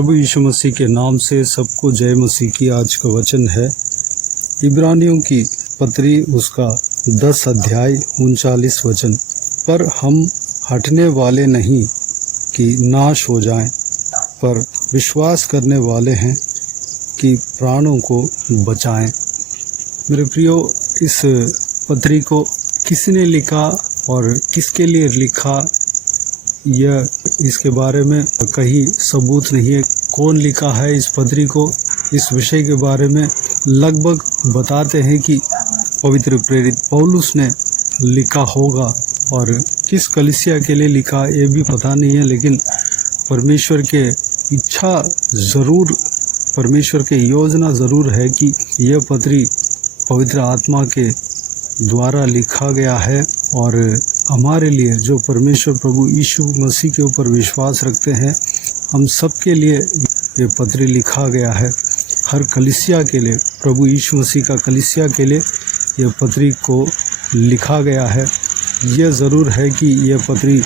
प्रभु यीशु मसीह के नाम से सबको जय मसीह की। आज का वचन है इब्रानियों की पत्री उसका 10 अध्याय 39 वचन। पर हम हटने वाले नहीं कि नाश हो जाएं, पर विश्वास करने वाले हैं कि प्राणों को बचाएं। मेरे प्रियो, इस पत्री को किसने लिखा और किसके लिए लिखा, यह इसके बारे में कहीं सबूत नहीं है। कौन लिखा है इस पत्री को, इस विषय के बारे में लगभग बताते हैं कि पवित्र प्रेरित पौलुस ने लिखा होगा, और किस कलीसिया के लिए लिखा ये भी पता नहीं है। लेकिन परमेश्वर के इच्छा ज़रूर, परमेश्वर के योजना ज़रूर है कि यह पत्री पवित्र आत्मा के द्वारा लिखा गया है, और हमारे लिए जो परमेश्वर प्रभु यीशु मसीह के ऊपर विश्वास रखते हैं, हम सब के लिए ये पत्री लिखा गया है। हर कलीसिया के लिए, प्रभु यीशु मसीह का कलीसिया के लिए यह पत्री को लिखा गया है। यह ज़रूर है कि यह पत्री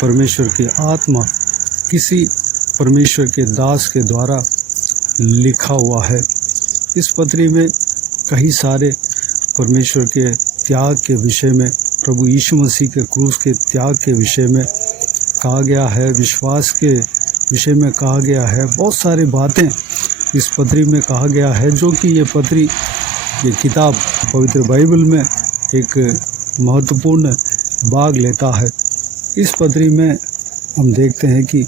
परमेश्वर की आत्मा किसी परमेश्वर के दास के द्वारा लिखा हुआ है। इस पत्री में कई सारे परमेश्वर के त्याग के विषय में, प्रभु यीशु मसीह के क्रूस के त्याग के विषय में कहा गया है, विश्वास के विषय में कहा गया है। बहुत सारी बातें इस पत्री में कहा गया है, जो कि ये पत्री, ये किताब पवित्र बाइबल में एक महत्वपूर्ण भाग लेता है। इस पत्री में हम देखते हैं कि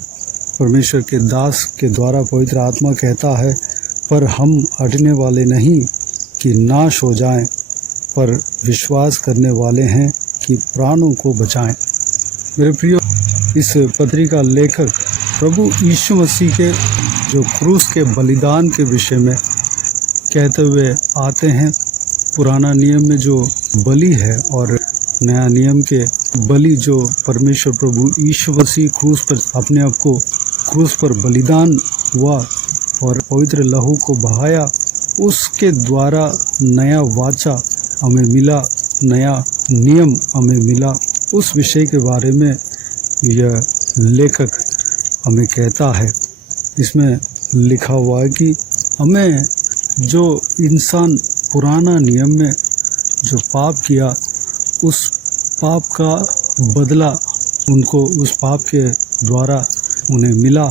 परमेश्वर के दास के द्वारा पवित्र आत्मा कहता है, पर हम हटने वाले नहीं कि नाश हो जाएं, पर विश्वास करने वाले हैं कि प्राणों को बचाएं। मेरे प्रियो, इस पत्री का लेखक प्रभु यीशु मसीह के जो क्रूस के बलिदान के विषय में कहते हुए आते हैं। पुराना नियम में जो बलि है और नया नियम के बलि, जो परमेश्वर प्रभु यीशु मसीह क्रूस पर अपने आप को क्रूस पर बलिदान हुआ और पवित्र लहू को बहाया, उसके द्वारा नया वाचा हमें मिला, नया नियम हमें मिला। उस विषय के बारे में यह लेखक हमें कहता है। इसमें लिखा हुआ है कि हमें जो इंसान पुराना नियम में जो पाप किया, उस पाप का बदला उनको उस पाप के द्वारा उन्हें मिला,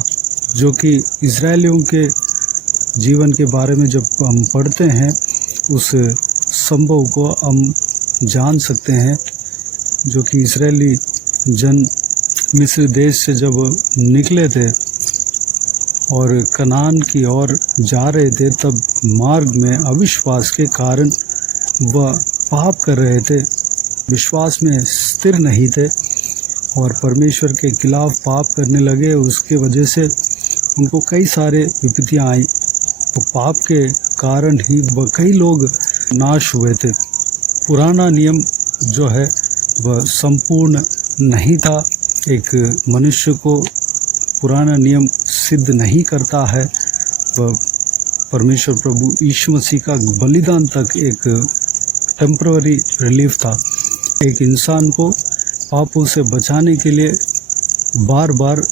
जो कि इजरायलियों के जीवन के बारे में जब हम पढ़ते हैं, उस संभव को हम जान सकते हैं। जो कि इजरायली जन मिस्र देश से जब निकले थे और कनान की ओर जा रहे थे, तब मार्ग में अविश्वास के कारण वह पाप कर रहे थे, विश्वास में स्थिर नहीं थे और परमेश्वर के खिलाफ पाप करने लगे। उसके वजह से उनको कई सारे विपत्तियाँ आई। तो पाप के कारण ही वह कई लोग नाश हुए थे। पुराना नियम जो है वह संपूर्ण नहीं था। एक मनुष्य को पुराना नियम सिद्ध नहीं करता है। वह परमेश्वर प्रभु यीशु मसीह का बलिदान तक एक टेम्पररी रिलीफ था। एक इंसान को पापों से बचाने के लिए बार बार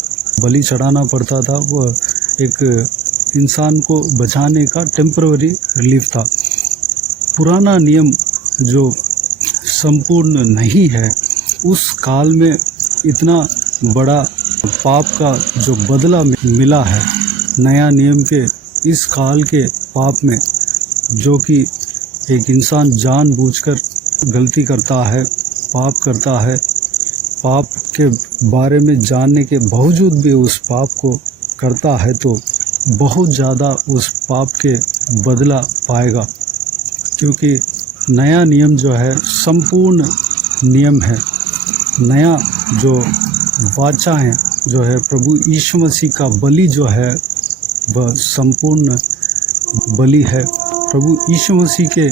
बलि चढ़ाना पड़ता था। वह एक इंसान को बचाने का टेम्पररी रिलीफ था। पुराना नियम जो संपूर्ण नहीं है, उस काल में इतना बड़ा पाप का जो बदला मिला है, नया नियम के इस काल के पाप में, जो कि एक इंसान जानबूझकर गलती करता है, पाप करता है, पाप के बारे में जानने के बावजूद भी उस पाप को करता है, तो बहुत ज़्यादा उस पाप के बदला पाएगा। क्योंकि नया नियम जो है संपूर्ण नियम है। नया जो वाचा है, जो है प्रभु यीशु मसीह का बलि जो है, वह संपूर्ण बलि है। प्रभु यीशु मसीह के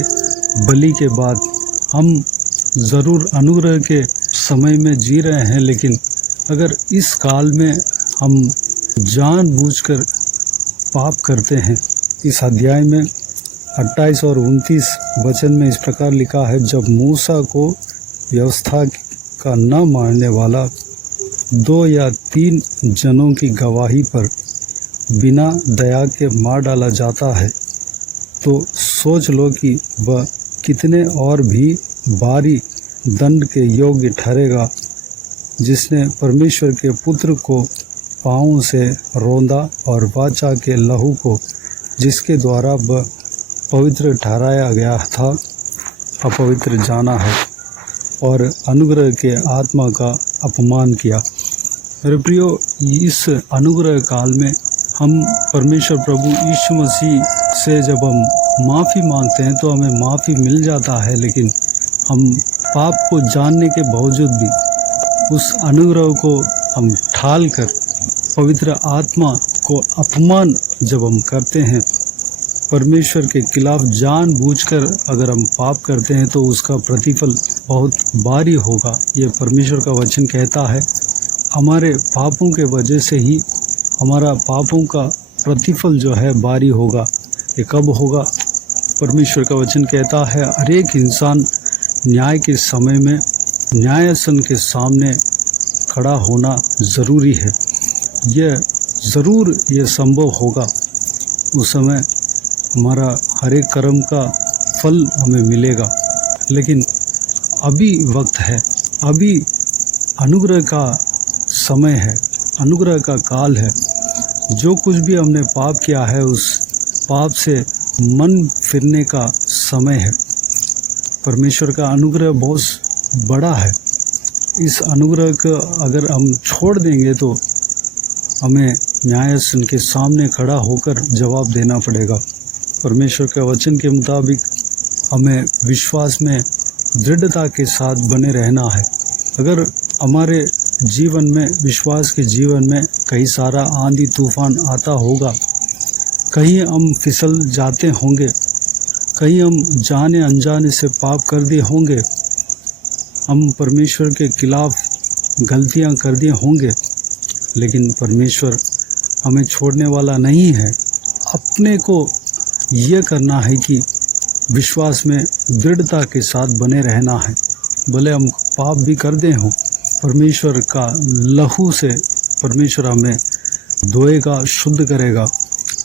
बलि के बाद हम ज़रूर अनुग्रह के समय में जी रहे हैं, लेकिन अगर इस काल में हम जानबूझकर पाप करते हैं, इस अध्याय में 28 और 29 वचन में इस प्रकार लिखा है, जब मूसा को व्यवस्था का न मानने वाला 2 या 3 जनों की गवाही पर बिना दया के मार डाला जाता है तो सोच लो कि वह कितने और भी भारी दंड के योग्य ठहरेगा जिसने परमेश्वर के पुत्र को पाँव से रौंदा और वाचा के लहू को जिसके द्वारा वह पवित्र ठहराया गया था अपवित्र जाना है और अनुग्रह के आत्मा का अपमान किया। मेरे प्रियो, इस अनुग्रह काल में हम परमेश्वर प्रभु यीशु मसीह से जब हम माफ़ी मांगते हैं तो हमें माफ़ी मिल जाता है, लेकिन हम पाप को जानने के बावजूद भी उस अनुग्रह को हम ठाल कर पवित्र आत्मा को अपमान जब हम करते हैं, परमेश्वर के खिलाफ जानबूझकर अगर हम पाप करते हैं तो उसका प्रतिफल बहुत भारी होगा। ये परमेश्वर का वचन कहता है। हमारे पापों के वजह से ही हमारा पापों का प्रतिफल जो है भारी होगा। ये कब होगा? परमेश्वर का वचन कहता है हर एक इंसान न्याय के समय में न्यायासन के सामने खड़ा होना ज़रूरी है। यह ज़रूर ये संभव होगा। उस समय हमारा हर एक कर्म का फल हमें मिलेगा, लेकिन अभी वक्त है, अभी अनुग्रह का समय है, अनुग्रह का काल है। जो कुछ भी हमने पाप किया है उस पाप से मन फिरने का समय है। परमेश्वर का अनुग्रह बहुत बड़ा है। इस अनुग्रह को अगर हम छोड़ देंगे तो हमें न्यायासन के सामने खड़ा होकर जवाब देना पड़ेगा। परमेश्वर के वचन के मुताबिक हमें विश्वास में दृढ़ता के साथ बने रहना है। अगर हमारे जीवन में, विश्वास के जीवन में कई सारा आंधी तूफान आता होगा, कहीं हम फिसल जाते होंगे, कहीं हम जाने अनजाने से पाप कर दिए होंगे, हम परमेश्वर के खिलाफ गलतियां कर दिए होंगे, लेकिन परमेश्वर हमें छोड़ने वाला नहीं है। अपने को यह करना है कि विश्वास में दृढ़ता के साथ बने रहना है। भले हम पाप भी कर दे हों, परमेश्वर का लहू से परमेश्वर हमें धोएगा, शुद्ध करेगा।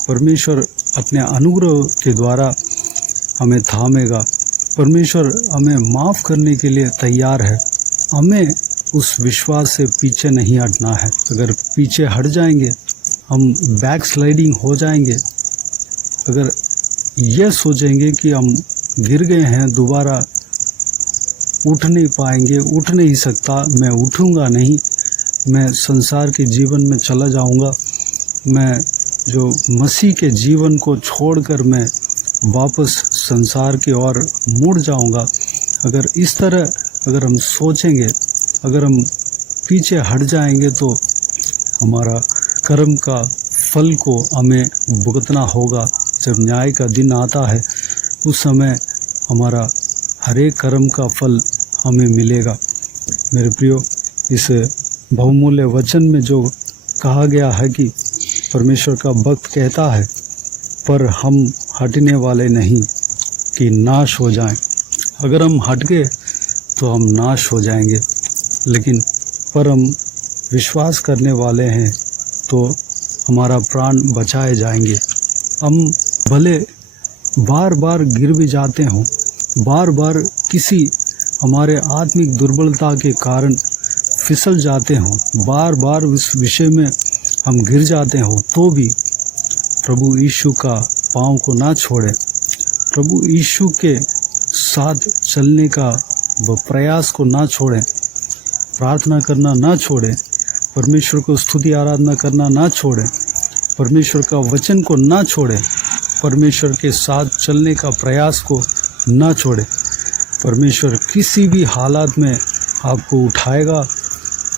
परमेश्वर अपने अनुग्रह के द्वारा हमें थामेगा। परमेश्वर हमें माफ़ करने के लिए तैयार है। हमें उस विश्वास से पीछे नहीं हटना है। अगर पीछे हट जाएंगे हम बैक स्लाइडिंग हो जाएंगे। अगर यह सोचेंगे कि हम गिर गए हैं, दोबारा उठ नहीं पाएंगे, उठ नहीं सकता, मैं उठूंगा नहीं, मैं संसार के जीवन में चला जाऊंगा, मैं जो मसीह के जीवन को छोड़कर मैं वापस संसार की ओर मुड़ जाऊंगा। अगर इस तरह अगर हम सोचेंगे, अगर हम पीछे हट जाएंगे तो हमारा कर्म का फल को हमें भुगतना होगा। जब न्याय का दिन आता है उस समय हमारा हर एक कर्म का फल हमें मिलेगा। मेरे प्रियो, इस बहुमूल्य वचन में जो कहा गया है कि परमेश्वर का भक्त कहता है, पर हम हटने वाले नहीं कि नाश हो जाएं। अगर हम हट गए तो हम नाश हो जाएंगे, लेकिन पर हम विश्वास करने वाले हैं तो हमारा प्राण बचाए जाएंगे। हम भले बार बार गिर भी जाते हों, बार बार किसी हमारे आत्मिक दुर्बलता के कारण फिसल जाते हों, बार बार उस विषय में हम गिर जाते हों, तो भी प्रभु यीशु का पाँव को ना छोड़ें। प्रभु यीशु के साथ चलने का वो प्रयास को ना छोड़ें, प्रार्थना करना ना छोड़ें, परमेश्वर को स्तुति आराधना करना ना छोड़ें, परमेश्वर का वचन को ना छोड़ें, परमेश्वर के साथ चलने का प्रयास को ना छोड़ें। परमेश्वर किसी भी हालात में आपको उठाएगा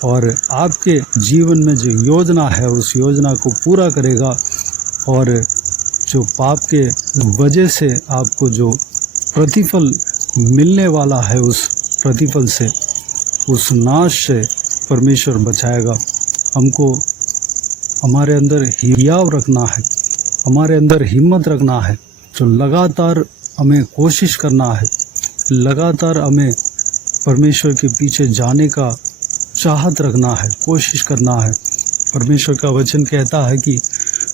और आपके जीवन में जो योजना है उस योजना को पूरा करेगा, और जो पाप के वजह से आपको जो प्रतिफल मिलने वाला है उस प्रतिफल से, उस नाश से परमेश्वर बचाएगा। हमको हमारे अंदर हियाव रखना है, हमारे अंदर हिम्मत रखना है, जो लगातार हमें कोशिश करना है, लगातार हमें परमेश्वर के पीछे जाने का चाहत रखना है, कोशिश करना है। परमेश्वर का वचन कहता है कि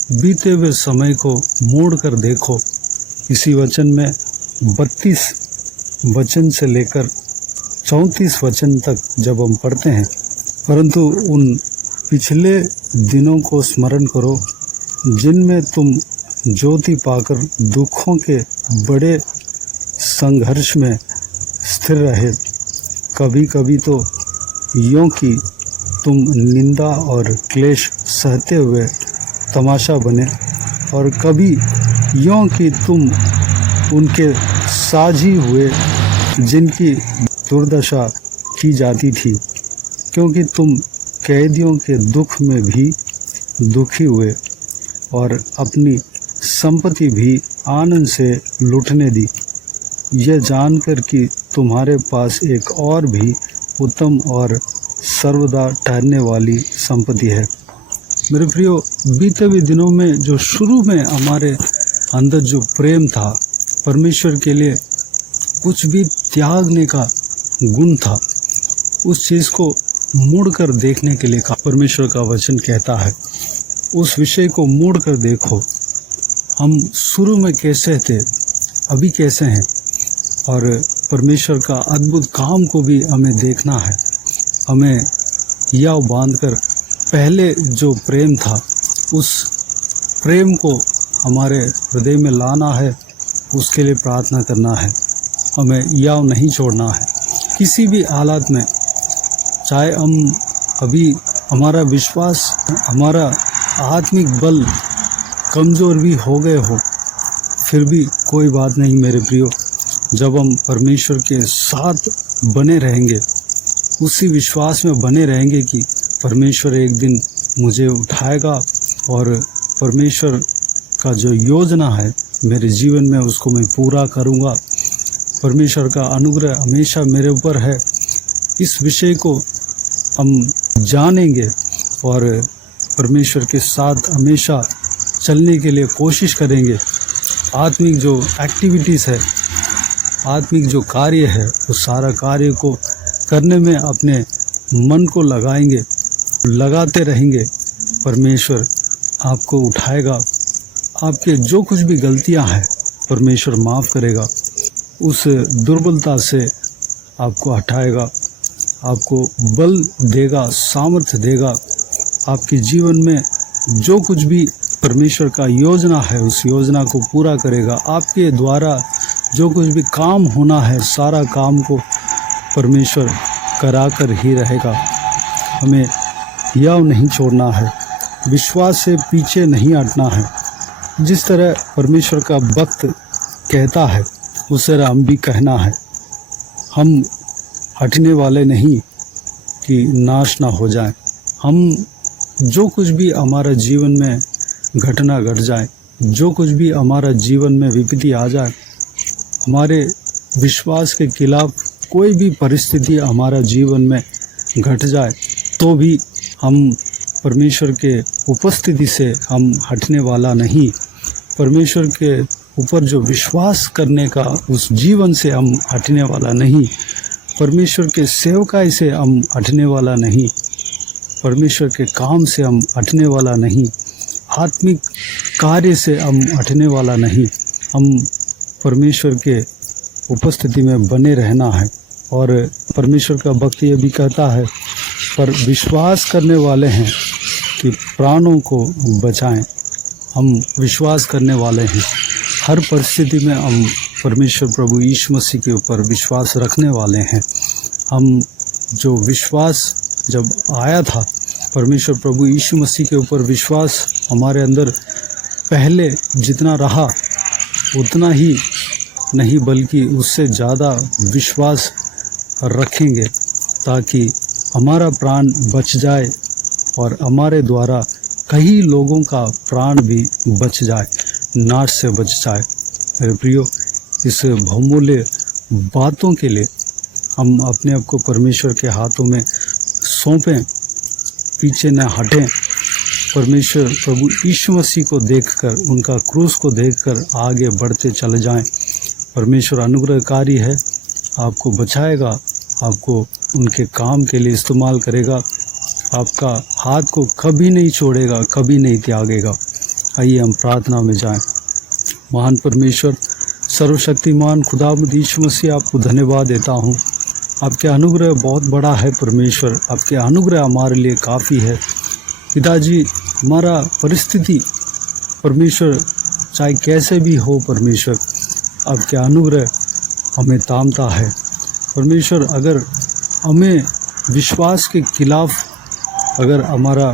बीते हुए समय को मोड़ कर देखो। इसी वचन में 32 वचन से लेकर 34 वचन तक जब हम पढ़ते हैं, परंतु उन पिछले दिनों को स्मरण करो जिनमें तुम ज्योति पाकर दुखों के बड़े संघर्ष में स्थिर रहे। कभी कभी तो यों कि तुम निंदा और क्लेश सहते हुए तमाशा बने, और कभी यों कि तुम उनके साझी हुए जिनकी दुर्दशा की जाती थी, क्योंकि तुम कैदियों के दुख में भी दुखी हुए और अपनी संपत्ति भी आनंद से लूटने दी, यह जानकर कि तुम्हारे पास एक और भी उत्तम और सर्वदा ठहरने वाली संपत्ति है। मेरे प्रियो, बीते हुए दिनों में जो शुरू में हमारे अंदर जो प्रेम था, परमेश्वर के लिए कुछ भी त्यागने का गुण था, उस चीज़ को मुड़कर देखने के लिए परमेश्वर का वचन कहता है, उस विषय को मुड़कर देखो। हम शुरू में कैसे थे, अभी कैसे हैं, और परमेश्वर का अद्भुत काम को भी हमें देखना है। हमें याव बांधकर पहले जो प्रेम था, उस प्रेम को हमारे हृदय में लाना है, उसके लिए प्रार्थना करना है। हमें याव नहीं छोड़ना है किसी भी हालात में। चाहे हम अभी हमारा विश्वास, हमारा आत्मिक बल कमज़ोर भी हो गए हो, फिर भी कोई बात नहीं मेरे प्रियो। जब हम परमेश्वर के साथ बने रहेंगे, उसी विश्वास में बने रहेंगे कि परमेश्वर एक दिन मुझे उठाएगा और परमेश्वर का जो योजना है मेरे जीवन में, उसको मैं पूरा करूँगा। परमेश्वर का अनुग्रह हमेशा मेरे ऊपर है, इस विषय को हम जानेंगे और परमेश्वर के साथ हमेशा चलने के लिए कोशिश करेंगे। आत्मिक जो एक्टिविटीज़ है, आत्मिक जो कार्य है, उस सारा कार्य को करने में अपने मन को लगाएंगे, लगाते रहेंगे। परमेश्वर आपको उठाएगा, आपके जो कुछ भी गलतियां हैं परमेश्वर माफ़ करेगा, उस दुर्बलता से आपको हटाएगा, आपको बल देगा, सामर्थ्य देगा। आपके जीवन में जो कुछ भी परमेश्वर का योजना है, उस योजना को पूरा करेगा। आपके द्वारा जो कुछ भी काम होना है, सारा काम को परमेश्वर कराकर ही रहेगा। हमें याव नहीं छोड़ना है, विश्वास से पीछे नहीं हटना है। जिस तरह परमेश्वर का भक्त कहता है, उस तरह हम भी कहना है। हम हटने वाले नहीं कि नाश ना हो जाए। हम जो कुछ भी हमारा जीवन में घटना घट जाए, जो कुछ भी हमारा जीवन में विपत्ति आ जाए, हमारे विश्वास के खिलाफ कोई भी परिस्थिति हमारा जीवन में घट जाए, तो भी हम परमेश्वर के उपस्थिति से हम हटने वाला नहीं। परमेश्वर के ऊपर जो विश्वास करने का उस जीवन से हम हटने वाला नहीं। परमेश्वर के सेवकाई से हम हटने वाला नहीं। परमेश्वर के काम से हम हटने वाला नहीं। आत्मिक कार्य से हम हटने वाला नहीं। हम परमेश्वर के उपस्थिति में बने रहना है। और परमेश्वर का भक्त ये भी कहता है, पर विश्वास करने वाले हैं कि प्राणों को बचाएं। हम विश्वास करने वाले हैं, हर परिस्थिति में हम परमेश्वर प्रभु यीशु मसीह के ऊपर विश्वास रखने वाले हैं। हम जो विश्वास जब आया था, परमेश्वर प्रभु यीशु मसीह के ऊपर विश्वास हमारे अंदर पहले जितना रहा उतना ही नहीं, बल्कि उससे ज़्यादा विश्वास रखेंगे, ताकि हमारा प्राण बच जाए और हमारे द्वारा कई लोगों का प्राण भी बच जाए, नाश से बच जाए। मेरे प्रियो, इस बहुमूल्य बातों के लिए हम अपने आप को परमेश्वर के हाथों में सौंपें, पीछे न हटें। परमेश्वर प्रभु यीशु मसीह को देखकर, उनका क्रूस को देखकर आगे बढ़ते चले जाएं। परमेश्वर अनुग्रहकारी है, आपको बचाएगा, आपको उनके काम के लिए इस्तेमाल करेगा, आपका हाथ को कभी नहीं छोड़ेगा, कभी नहीं त्यागेगा। आइए हम प्रार्थना में जाएं। महान परमेश्वर, सर्वशक्तिमान खुदावंद यीशु मसीह, आपको धन्यवाद देता हूँ। आपके अनुग्रह बहुत बड़ा है परमेश्वर, आपके अनुग्रह हमारे लिए काफ़ी है। पिताजी, हमारा परिस्थिति परमेश्वर चाहे कैसे भी हो परमेश्वर, आपके अनुग्रह हमें तामता है परमेश्वर। अगर हमें विश्वास के खिलाफ अगर हमारा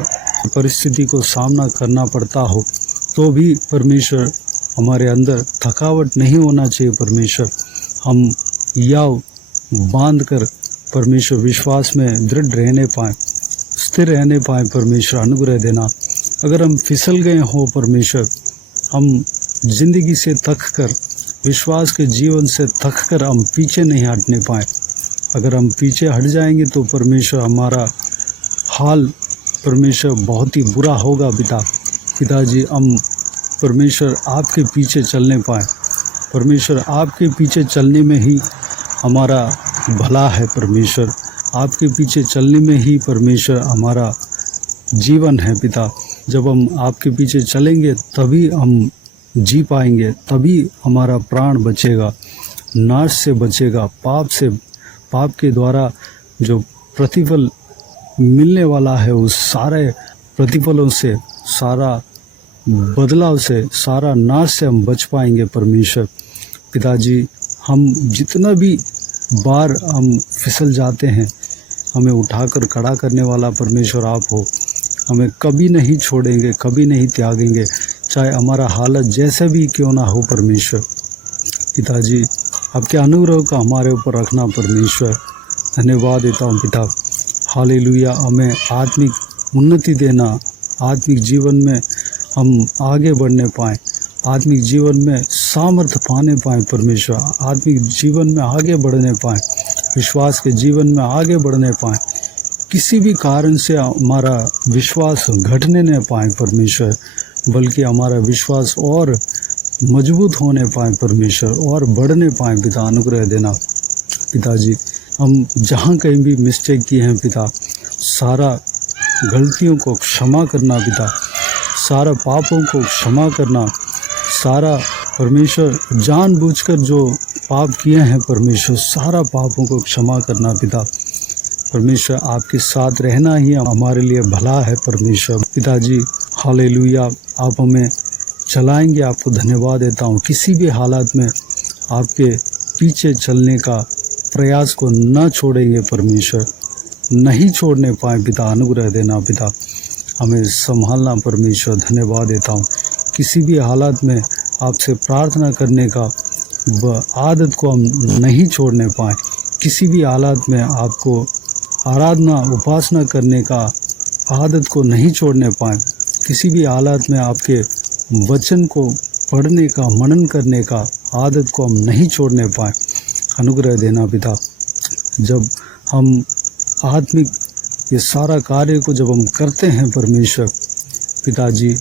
परिस्थिति को सामना करना पड़ता हो तो भी परमेश्वर हमारे अंदर थकावट नहीं होना चाहिए परमेश्वर। हम याव बांध कर परमेश्वर विश्वास में दृढ़ रहने पाएँ, स्थिर रहने पाएँ परमेश्वर, अनुग्रह देना। अगर हम फिसल गए हो परमेश्वर, हम जिंदगी से थक कर, विश्वास के जीवन से थक कर हम पीछे नहीं हटने पाएँ। अगर हम पीछे हट जाएंगे तो परमेश्वर हमारा हाल परमेश्वर बहुत ही बुरा होगा पिताजी। हम परमेश्वर आपके पीछे चलने पाएँ। परमेश्वर आपके पीछे चलने में ही हमारा भला है परमेश्वर। आपके पीछे चलने में ही परमेश्वर हमारा जीवन है पिता। जब हम आपके पीछे चलेंगे तभी हम जी पाएंगे, तभी हमारा प्राण बचेगा, नाश से बचेगा, पाप के द्वारा जो प्रतिफल मिलने वाला है उस सारे प्रतिफलों से, सारा बदलाव से, सारा नाश से हम बच पाएंगे परमेश्वर। पिताजी, हम जितना भी बार हम फिसल जाते हैं, हमें उठाकर खड़ा करने वाला परमेश्वर आप हो। हमें कभी नहीं छोड़ेंगे, कभी नहीं त्यागेंगे, चाहे हमारा हालत जैसे भी क्यों ना हो परमेश्वर। पिताजी, आपके अनुग्रह का हमारे ऊपर रखना परमेश्वर। धन्यवाद देता हूँ पिता। हालेलुया। हमें आत्मिक उन्नति देना, आत्मिक जीवन में हम आगे बढ़ने पाएँ, आत्मिक जीवन में सामर्थ्य पाने पाएँ परमेश्वर, आत्मिक जीवन में आगे बढ़ने पाएँ, विश्वास के जीवन में आगे बढ़ने पाएँ। किसी भी कारण से हमारा विश्वास घटने न पाए परमेश्वर, बल्कि हमारा विश्वास और मजबूत होने पाए परमेश्वर, और बढ़ने पाए पिता। अनुग्रह देना पिताजी। हम जहाँ कहीं भी मिस्टेक किए हैं पिता, सारा गलतियों को क्षमा करना पिता, सारा पापों को क्षमा करना, सारा परमेश्वर जानबूझकर जो पाप किए हैं परमेश्वर, सारा पापों को क्षमा करना पिता। परमेश्वर, आपके साथ रहना ही हमारे लिए भला है परमेश्वर। पिताजी, हालेलुया। आप हमें चलाएंगे, आपको धन्यवाद देता हूँ। किसी भी हालात में आपके पीछे चलने का प्रयास को न छोड़ेंगे परमेश्वर, नहीं छोड़ने पाए पिता। अनुग्रह देना पिता, हमें संभालना परमेश्वर। धन्यवाद देता हूँ। किसी भी हालात में आपसे प्रार्थना करने का आदत को हम नहीं छोड़ने पाए। किसी भी हालात में आपको आराधना, उपासना करने का आदत को नहीं छोड़ने पाए। किसी भी हालात में आपके वचन को पढ़ने का, मनन करने का आदत को हम नहीं छोड़ने पाए। अनुग्रह देना पिता। जब हम आत्मिक ये सारा कार्य को जब हम करते हैं परमेश्वर पिताजी,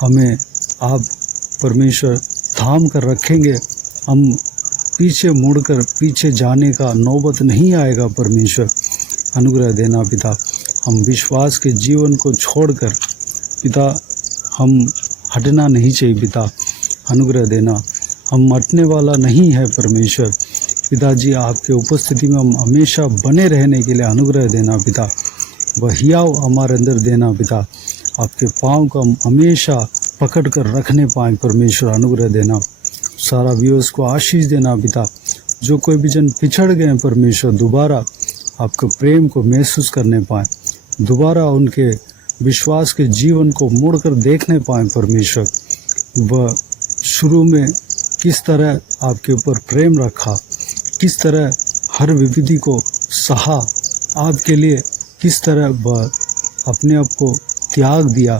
हमें आप परमेश्वर थाम कर रखेंगे। हम पीछे मुड़कर पीछे जाने का नौबत नहीं आएगा परमेश्वर। अनुग्रह देना पिता। हम विश्वास के जीवन को छोड़कर पिता, हम हटना नहीं चाहिए पिता। अनुग्रह देना। हम हटने वाला नहीं है परमेश्वर पिताजी। आपके उपस्थिति में हम हमेशा बने रहने के लिए अनुग्रह देना पिता। वह हियाव हमारे अंदर देना पिता। आपके पाँव को हम हमेशा पकड़ कर रखने पाएँ परमेश्वर। अनुग्रह देना। सारा व्यूअर्स को आशीष देना पिता। जो कोई भी जन पिछड़ गए परमेश्वर, दोबारा आपके प्रेम को महसूस करने पाएँ, दोबारा उनके विश्वास के जीवन को मुड़कर देखने पाएँ परमेश्वर। वह शुरू में किस तरह आपके ऊपर प्रेम रखा, किस तरह हर विपत्ति को सहा, आपके लिए किस तरह वह अपने आप को त्याग दिया,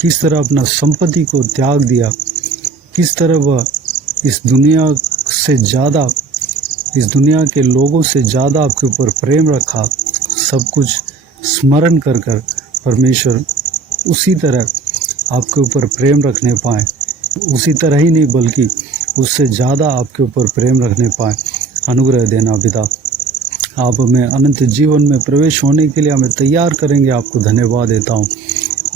किस तरह अपना संपत्ति को त्याग दिया, किस तरह वह इस दुनिया से ज़्यादा, इस दुनिया के लोगों से ज़्यादा आपके ऊपर प्रेम रखा। सब कुछ स्मरण कर कर परमेश्वर उसी तरह आपके ऊपर प्रेम रखने पाएँ, उसी तरह ही नहीं बल्कि उससे ज़्यादा आपके ऊपर प्रेम रखने पाएँ। अनुग्रह देना पिता। आप हमें अनंत जीवन में प्रवेश होने के लिए हमें तैयार करेंगे। आपको धन्यवाद देता हूँ।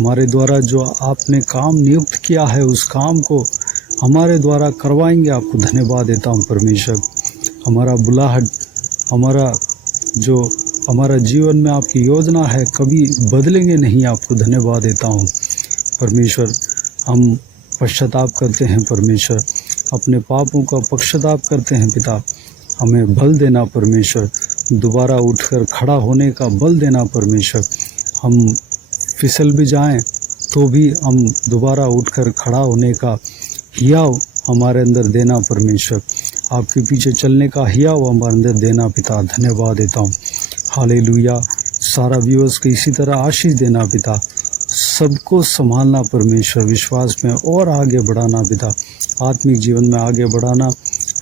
हमारे द्वारा जो आपने काम नियुक्त किया है उस काम को हमारे द्वारा करवाएंगे। आपको धन्यवाद देता हूँ परमेश्वर। हमारा बुलाहट, हमारा जीवन में आपकी योजना है, कभी बदलेंगे नहीं। आपको धन्यवाद देता हूँ परमेश्वर। हम पश्चाताप करते हैं परमेश्वर, अपने पापों का पश्चाताप करते हैं पिता। हमें बल देना परमेश्वर, दोबारा उठकर खड़ा होने का बल देना परमेश्वर। हम फिसल भी जाएं तो भी हम दोबारा उठकर खड़ा होने का हियाव हमारे अंदर देना परमेश्वर। आपके पीछे चलने का हियाव हमारे अंदर देना पिता। धन्यवाद देता हूँ। हालेलुया। सारा व्यूअर्स को इसी तरह आशीष देना पिता, सबको संभालना परमेश्वर, विश्वास में और आगे बढ़ाना पिता, आत्मिक जीवन में आगे बढ़ाना।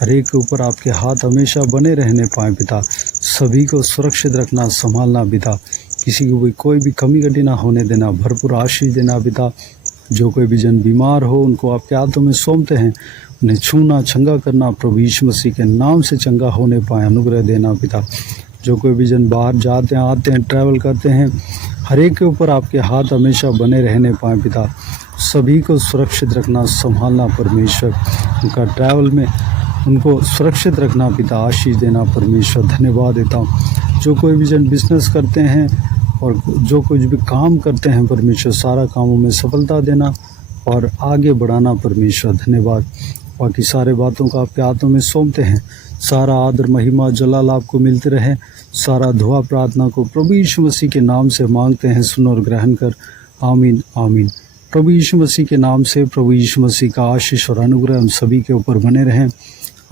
हर एक के ऊपर आपके हाथ हमेशा बने रहने पाए पिता, सभी को सुरक्षित रखना, संभालना पिता, किसी को भी कोई भी कमी घटी ना होने देना, भरपूर आशीष देना पिता। जो कोई भी जन बीमार हो उनको आपके हाथों में सौंपते हैं, उन्हें छूना, चंगा करना, प्रभु यीशु मसीह के नाम से चंगा होने पाए अनुग्रह देना पिता। जो कोई भी जन बाहर जाते हैं, आते हैं, ट्रैवल करते हैं, हर एक के ऊपर आपके हाथ हमेशा बने रहने पाए पिता, सभी को सुरक्षित रखना, संभालना परमेश्वर। उनका ट्रैवल में उनको सुरक्षित रखना पिता, आशीष देना परमेश्वर। धन्यवाद देता हूँ। जो कोई भी जन बिजनेस करते हैं और जो कुछ भी काम करते हैं परमेश्वर, सारा कामों में सफलता देना और आगे बढ़ाना परमेश्वर। धन्यवाद। बाकी सारे बातों का आपके हाथों में सौंपते हैं। सारा आदर, महिमा, जलाल आपको मिलते रहे। सारा दुआ प्रार्थना को प्रभु यीशु मसीह के नाम से मांगते हैं, सुन और ग्रहण कर। आमीन आमीन। प्रभु यीशु मसीह के नाम से प्रभु यीशु मसीह का आशीष और अनुग्रह हम सभी के ऊपर बने रहें।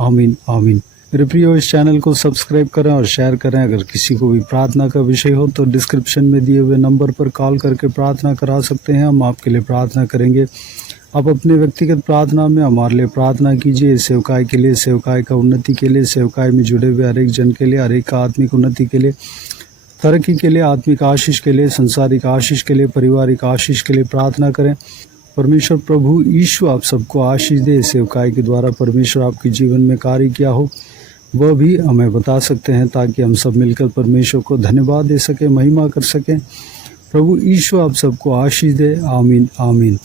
आमीन आमीन। मेरे प्रियो, इस चैनल को सब्सक्राइब करें और शेयर करें। अगर किसी को भी प्रार्थना का विषय हो तो डिस्क्रिप्शन में दिए हुए नंबर पर कॉल करके प्रार्थना करा सकते हैं। हम आपके लिए प्रार्थना करेंगे। आप अपने व्यक्तिगत प्रार्थना में हमारे लिए प्रार्थना कीजिए, सेवकाई के लिए, सेवकाई का उन्नति के लिए, सेवकाई में जुड़े हुए हर एक जन के लिए, हर एक का आत्मिक उन्नति के लिए, तरक्की के लिए, आत्मिक आशीष के लिए, संसारिक आशीष के लिए, पारिवारिक आशीष के लिए प्रार्थना करें। परमेश्वर प्रभु यीशु आप सबको आशीष दे। सेवकाई के द्वारा परमेश्वर आपके जीवन में कार्य किया हो वह भी हमें बता सकते हैं, ताकि हम सब मिलकर परमेश्वर को धन्यवाद दे सकें, महिमा कर सकें। प्रभु यीशु आप सबको आशीष दे। आमीन आमीन।